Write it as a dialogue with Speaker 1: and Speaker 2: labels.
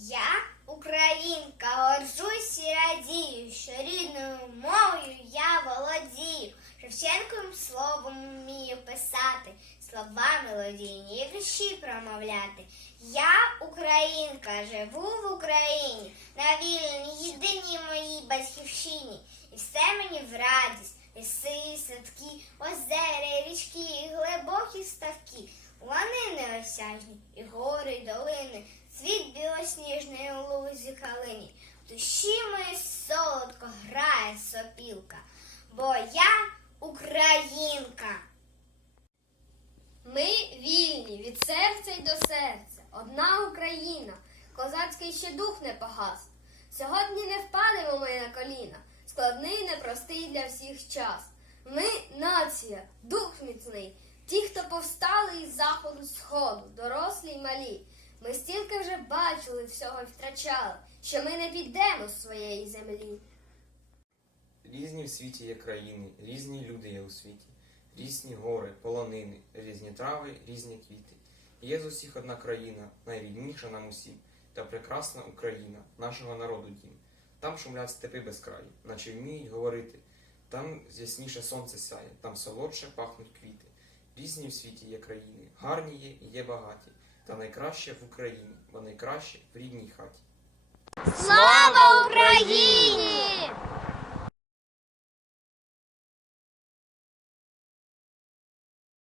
Speaker 1: Я українка, горжусь і радію, що рідною мовою я володію. Шевченковим словом вмію писати, слова мелодійні і вірші промовляти. Я українка, живу в Україні, на вільній, єдиній моїй батьківщині. І все мені в радість, ліси, садки, озера, річки, глибокі ставки, лани неосяжні, і гори, і долини, світ білосніжний у лузі калині. Душі моїй солодко грає сопілка, бо я українка.
Speaker 2: Ми вільні від серця й до серця, одна Україна, козацький ще дух не погас. Сьогодні не впадемо ми на коліна, складний, непростий для всіх час. Ми нація, дух міцний, ті, хто повстали із заходу сходу, дорослі й малі. Ми стільки вже бачили всього й втрачали, що ми не підемо з своєї землі.
Speaker 3: Різні в світі є країни, різні люди є у світі, різні гори, полонини, різні трави, різні квіти. Є з усіх одна країна, найрідніша нам усім, та прекрасна Україна, нашого народу дім. Там шумлять степи безкраї, наче вміють говорити. Там ясніше сонце сяє, там солодше пахнуть квіти. Різні в світі є країни, гарні є і є багаті, та найкраще в Україні, бо найкраще в рідній хаті.
Speaker 1: Слава Україні!